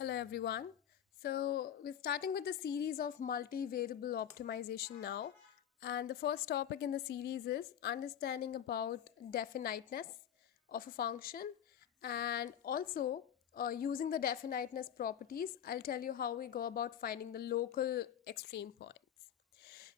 Hello everyone. So we're starting with the series of multivariable optimization now. And the first topic in the series is understanding about definiteness of a function and also using the definiteness properties. I'll tell you how we go about finding the local extreme points.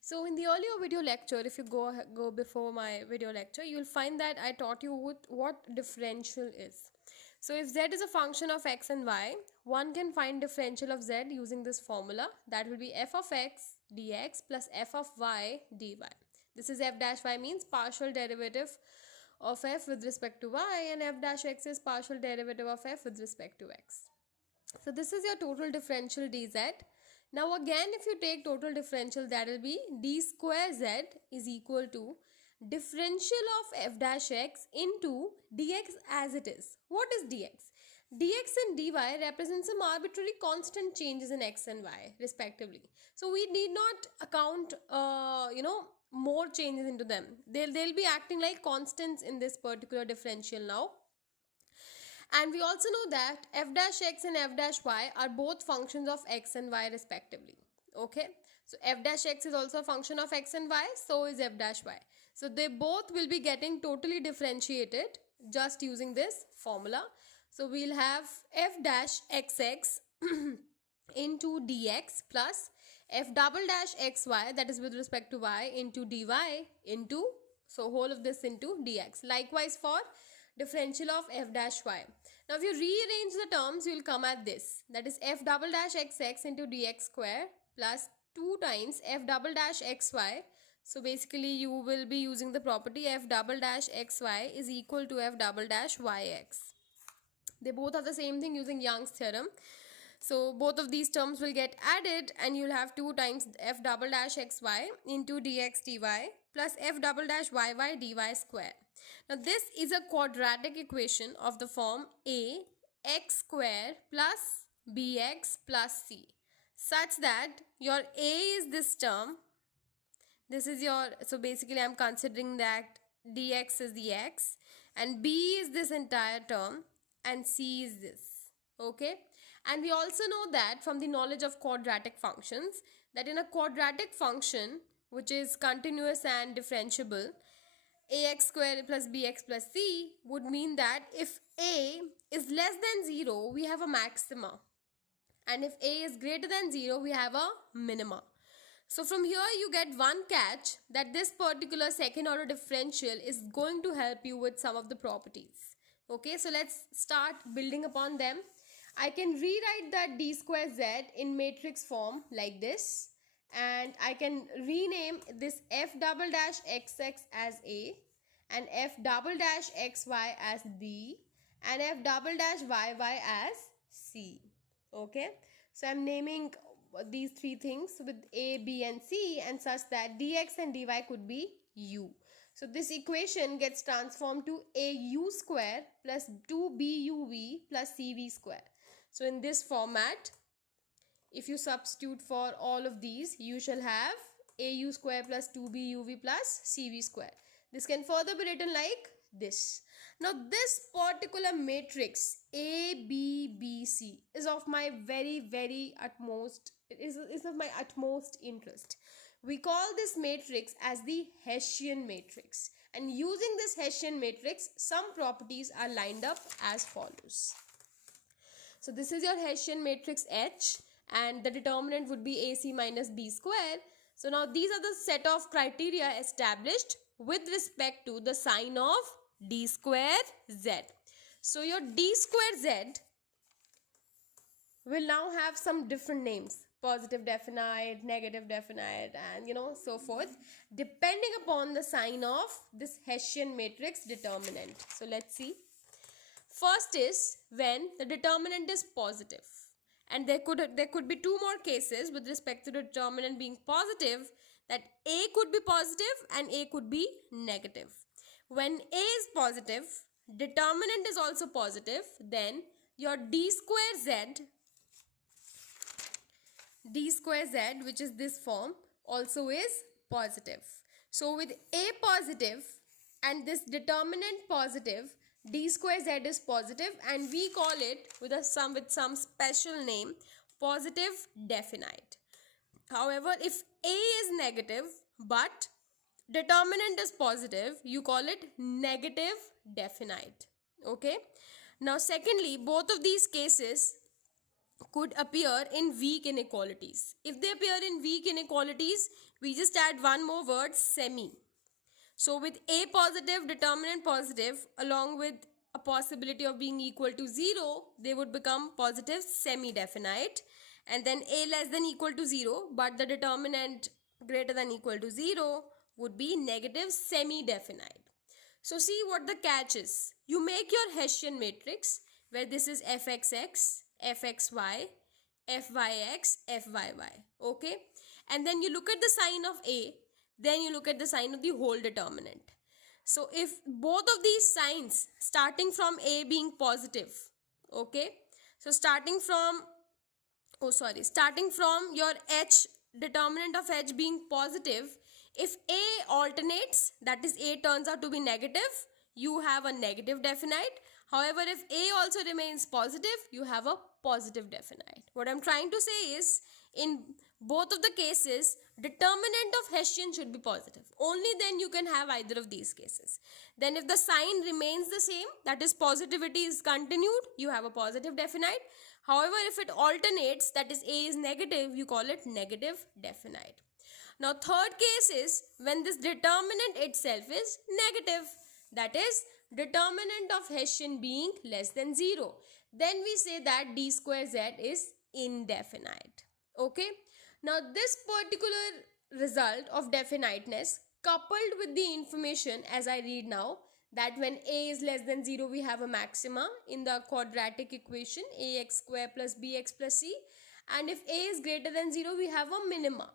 So in the earlier video lecture, if you go before my video lecture, you'll find that I taught you what differential is. So if z is a function of x and y, one can find differential of z using this formula. That will be f of x dx plus f of y dy. This is f dash y means partial derivative of f with respect to y, and f dash x is partial derivative of f with respect to x. So this is your total differential dz. Now again, if you take total differential, that will be d square z is equal to differential of f dash x into dx as it is. What is dx? Dx and dy represent some arbitrary constant changes in x and y respectively. So we need not account more changes into them. They'll be acting like constants in this particular differential now. And we also know that f dash x and f dash y are both functions of x and y respectively. Okay, so f dash x is also a function of x and y, so is f dash y. So they both will be getting totally differentiated just using this formula. So we'll have f dash xx into dx plus f double dash xy, that is with respect to y, into dy into, so whole of this into dx. Likewise for differential of f dash y. Now if you rearrange the terms, you will come at this, that is f double dash xx into dx square plus 2 times f double dash xy. So basically you will be using the property f double dash xy is equal to f double dash yx. They both are the same thing using Young's theorem. So both of these terms will get added and you'll have 2 times f double dash xy into dx dy plus f double dash yy dy square. Now this is a quadratic equation of the form a x square plus bx plus c, such that your a is this term. This is your, so basically I'm considering that dx is the x and b is this entire term and c is this. Okay, and we also know that from the knowledge of quadratic functions, that in a quadratic function which is continuous and differentiable, ax square plus bx plus c would mean that if a is less than 0, we have a maxima, and if a is greater than 0, we have a minima. So from here you get one catch, that this particular second order differential is going to help you with some of the properties. Okay, so let's start building upon them. I can rewrite that d square z in matrix form like this, and I can rename this f double dash xx as a and f double dash xy as b and f double dash yy as c. Okay, so I'm naming these three things with a, b and c, and such that dx and dy could be u. So this equation gets transformed to au square plus 2buv plus cv square. So in this format, if you substitute for all of these, you shall have au square plus 2buv plus cv square. This can further be written like this. Now this particular matrix A, B, B, C is of my very utmost, is of my utmost interest. We call this matrix as the Hessian matrix, and using this Hessian matrix, some properties are lined up as follows. So this is your Hessian matrix H, and the determinant would be AC minus B square. So now these are the set of criteria established with respect to the sign of d square z. So your d square z will now have some different names: positive definite, negative definite, and so forth, depending upon the sign of this Hessian matrix determinant. So let's see. First is when the determinant is positive, and there could be two more cases with respect to the determinant being positive, that a could be positive and a could be negative. When a is positive, determinant is also positive, then your d square z, which is this form, also is positive. So with a positive and this determinant positive, d square z is positive, and we call it with some special name, positive definite. However, if A is negative but determinant is positive, you call it negative definite. Okay. Now, secondly, both of these cases could appear in weak inequalities. If they appear in weak inequalities, we just add one more word, semi. So with A positive, determinant positive, along with a possibility of being equal to 0, they would become positive semi-definite. And then A less than equal to 0, but the determinant greater than equal to 0 would be negative semi-definite. So see what the catch is. You make your Hessian matrix where this is fxx, fxy, fyx, fyy. Okay? And then you look at the sign of A, then you look at the sign of the whole determinant. So if both of these signs starting from A being positive, okay, so starting from your H, determinant of H being positive, if A alternates, that is A turns out to be negative, you have a negative definite. However, if A also remains positive, you have a positive definite. What I'm trying to say is, in both of the cases, determinant of Hessian should be positive. Only then you can have either of these cases. Then if the sign remains the same, that is positivity is continued, you have a positive definite. However, if it alternates, that is A is negative, you call it negative definite. Now, third case is when this determinant itself is negative. That is determinant of Hessian being less than 0. Then we say that d square z is indefinite. Okay. Now, this particular result of definiteness coupled with the information as I read now, that when A is less than 0, we have a maxima in the quadratic equation ax square plus bx plus c, and if A is greater than 0, we have a minima.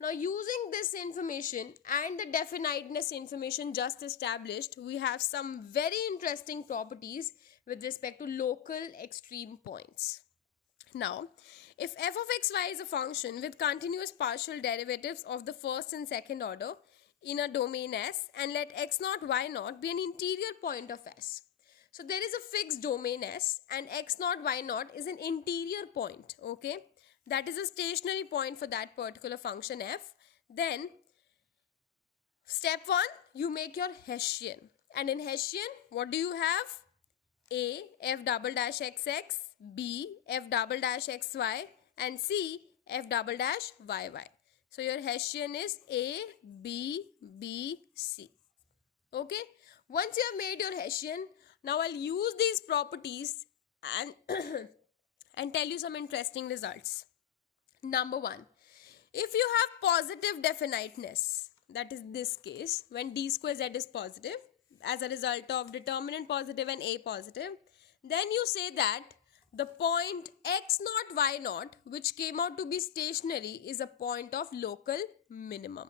Now, using this information and the definiteness information just established, we have some very interesting properties with respect to local extreme points. Now, if f of xy is a function with continuous partial derivatives of the first and second order in a domain S, and let x0, y0 be an interior point of S. So, there is a fixed domain S and x0, y0 is an interior point, okay? That is a stationary point for that particular function f. Then, step 1, you make your Hessian. And in Hessian, what do you have? A, f double dash xx, B, f double dash xy, and C, f double dash yy. So, your Hessian is A, B, B, C. Okay? Once you have made your Hessian, now I'll use these properties and, and tell you some interesting results. Number 1, if you have positive definiteness, that is this case, when d square z is positive as a result of determinant positive and A positive, then you say that the point x0, y0, which came out to be stationary, is a point of local minimum.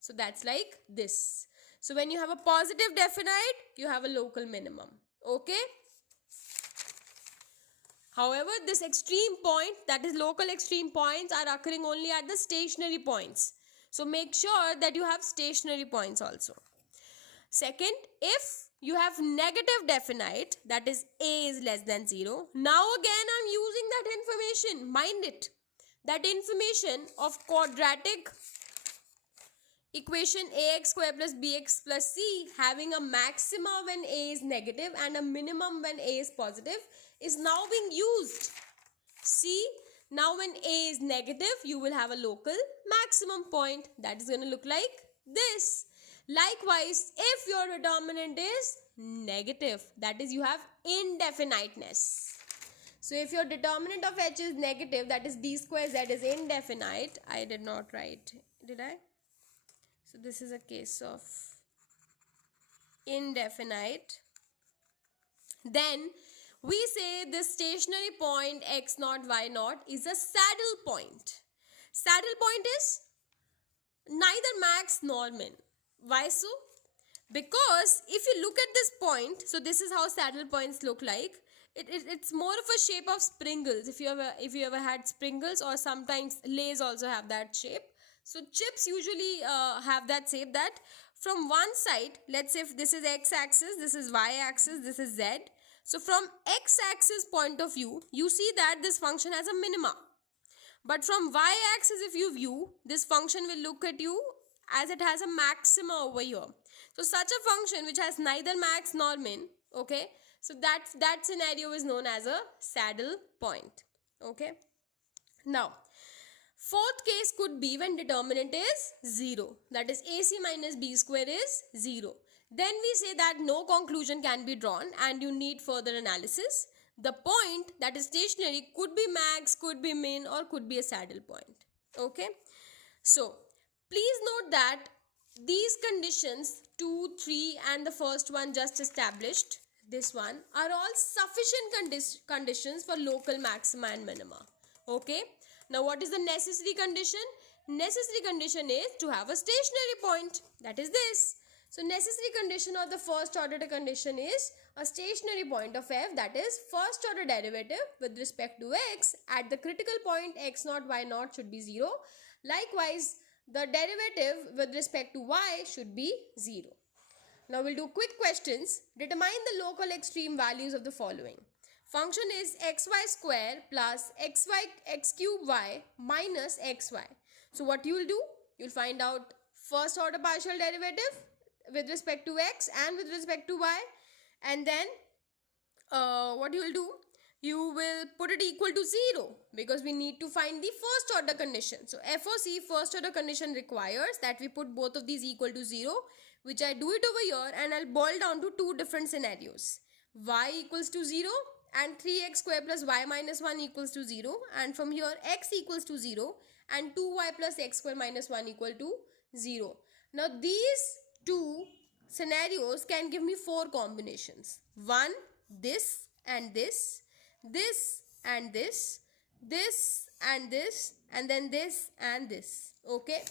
So that's like this. So when you have a positive definite, you have a local minimum. Okay? However, this extreme point, that is local extreme points, are occurring only at the stationary points. So make sure that you have stationary points also. Second, if you have negative definite, that is A is less than 0. Now again I'm using that information. Mind it. That information of quadratic equation ax square plus bx plus c having a maxima when A is negative and a minimum when A is positive is now being used. See, now when A is negative, you will have a local maximum point. That is going to look like this. Likewise, if your determinant is negative, that is you have indefiniteness. So if your determinant of H is negative, that is d square z is indefinite. I did not write, did I? So this is a case of indefinite. Then we say this stationary point x0, y0 is a saddle point. Saddle point is neither max nor min. Why so? Because if you look at this point, so this is how saddle points look like. It's more of a shape of sprinkles. If you ever had sprinkles, or sometimes Lays also have that shape. So chips usually have that shape, that from one side, let's say if this is x-axis, this is y-axis, this is z. So from x-axis point of view, you see that this function has a minima. But from y-axis, if you view, this function will look at you as it has a maxima over here. So such a function which has neither max nor min, okay? So that scenario is known as a saddle point, okay? Now, fourth case could be when determinant is 0. That is AC minus B square is 0. Then we say that no conclusion can be drawn and you need further analysis. The point that is stationary could be max, could be min, or could be a saddle point. Okay. So, please note that these conditions 2, 3 and the first one just established, this one, are all sufficient conditions for local maxima and minima. Okay. Now, what is the necessary condition? Necessary condition is to have a stationary point. That is this. So, necessary condition or the first order condition is a stationary point of f, that is first order derivative with respect to x at the critical point x0, y0 should be 0. Likewise, the derivative with respect to y should be 0. Now, we'll do quick questions. Determine the local extreme values of the following. Function is xy square plus x cube y minus xy. So what you will do? You'll find out first order partial derivative with respect to x and with respect to y. And then what you will do? You will put it equal to 0 because we need to find the first order condition. So FOC, first order condition, requires that we put both of these equal to 0, which I do it over here, and I'll boil down to two different scenarios. Y equals to 0 and 3x square plus y minus 1 equals to 0, and from here x equals to 0 and 2y plus x square minus 1 equal to 0. Now these two scenarios can give me four combinations. One, this and this, this and this, this and this, and then this and this. Okay.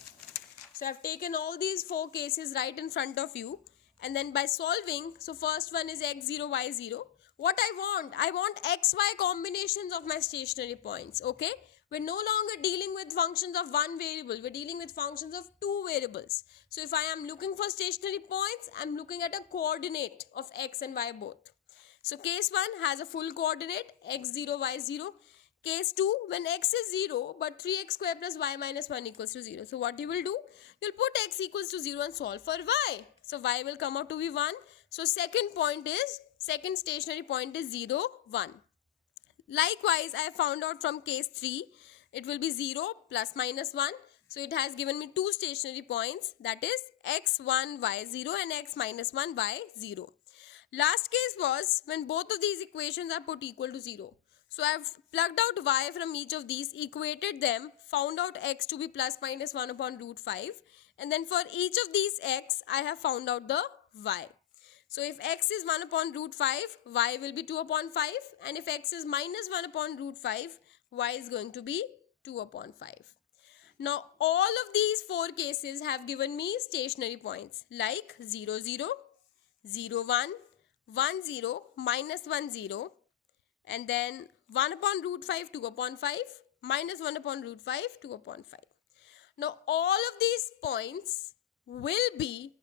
So I've taken all these four cases right in front of you, and then by solving, so first one is x0, y0. What I want xy combinations of my stationary points. Okay. We're no longer dealing with functions of one variable. We're dealing with functions of two variables. So if I am looking for stationary points, I'm looking at a coordinate of x and y both. So case 1 has a full coordinate x0, y0. Case 2, when x is 0 but 3x square plus y minus 1 equals to 0. So what you will do? You'll put x equals to 0 and solve for y. So y will come out to be 1. So second stationary point is 0, 1. Likewise, I found out from case 3, it will be 0 plus minus 1. So it has given me two stationary points, that is x1, y0 and x minus 1, y0. Last case was when both of these equations are put equal to 0. So I have plugged out y from each of these, equated them, found out x to be plus minus 1 upon root 5. And then for each of these x, I have found out the y. So if x is 1 upon root 5, y will be 2 upon 5. And if x is minus 1 upon root 5, y is going to be 2 upon 5. Now all of these four cases have given me stationary points like 0, 0, 0, 1, 1, 0, minus 1, 0. And then 1 upon root 5, 2 upon 5, minus 1 upon root 5, 2 upon 5. Now all of these points will be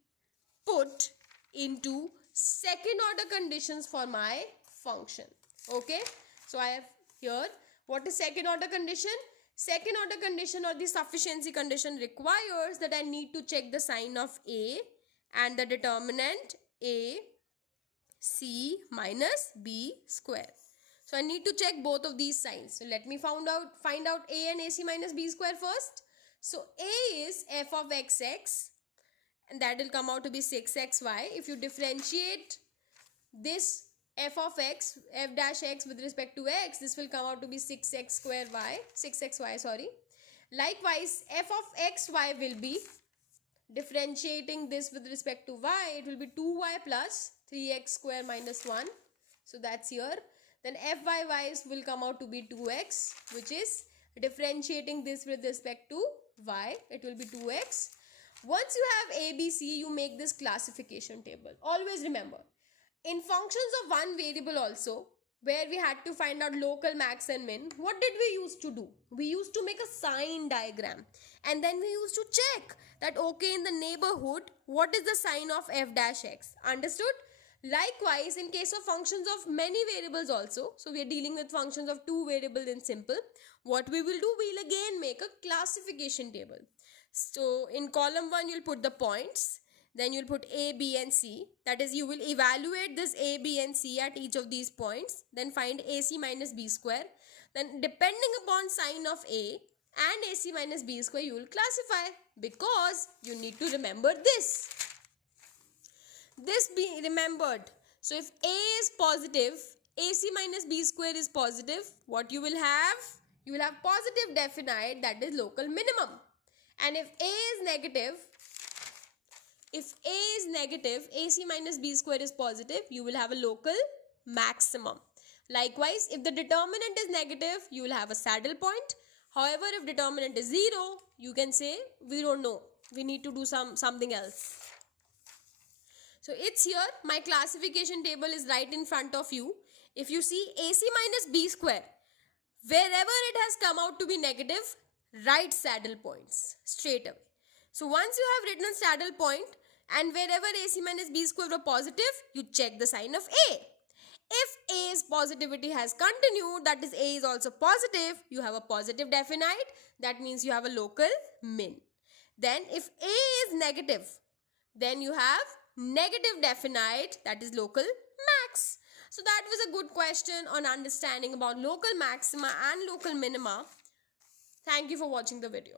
put into second order conditions for my function. Okay. So I have here, what is second order condition? Second order condition or the sufficiency condition requires that I need to check the sign of A and the determinant A C minus B square. So I need to check both of these signs. So let me find out A and AC minus B square first. So A is f of xx, and that will come out to be 6xy. If you differentiate this f of x, f dash x with respect to x, this will come out to be 6xy, sorry. Likewise, f of xy will be differentiating this with respect to y. It will be 2y plus 3x square minus 1. So that's here. Then fyy will come out to be 2x, which is differentiating this with respect to y. It will be 2x. Once you have ABC, you make this classification table. Always remember, in functions of one variable also, where we had to find out local max and min, what did we used to do? We used to make a sign diagram, and then we used to check that okay, in the neighborhood, what is the sign of f dash x? Understood? Likewise, in case of functions of many variables also, so we are dealing with functions of two variables in simple, what we will do, we'll again make a classification table. So in column 1, you'll put the points, then you'll put A, B and C. That is, you will evaluate this A, B and C at each of these points. Then find AC minus B square. Then depending upon sign of A and AC minus B square, you will classify, because you need to remember this. This be remembered. So if A is positive, AC minus B square is positive, what you will have? You will have positive definite, that is local minimum. And if A is negative, AC minus B square is positive, you will have a local maximum. Likewise, if the determinant is negative, you will have a saddle point. However, if determinant is 0, you can say, we don't know, we need to do something else. So it's here, my classification table is right in front of you. If you see AC minus B square, wherever it has come out to be negative, write saddle points straight away. So once you have written saddle point, and wherever AC minus B square were positive, you check the sign of A. If A's positivity has continued, that is A is also positive, you have a positive definite, that means you have a local min. Then if A is negative, then you have negative definite, that is local max. So that was a good question on understanding about local maxima and local minima. Thank you for watching the video.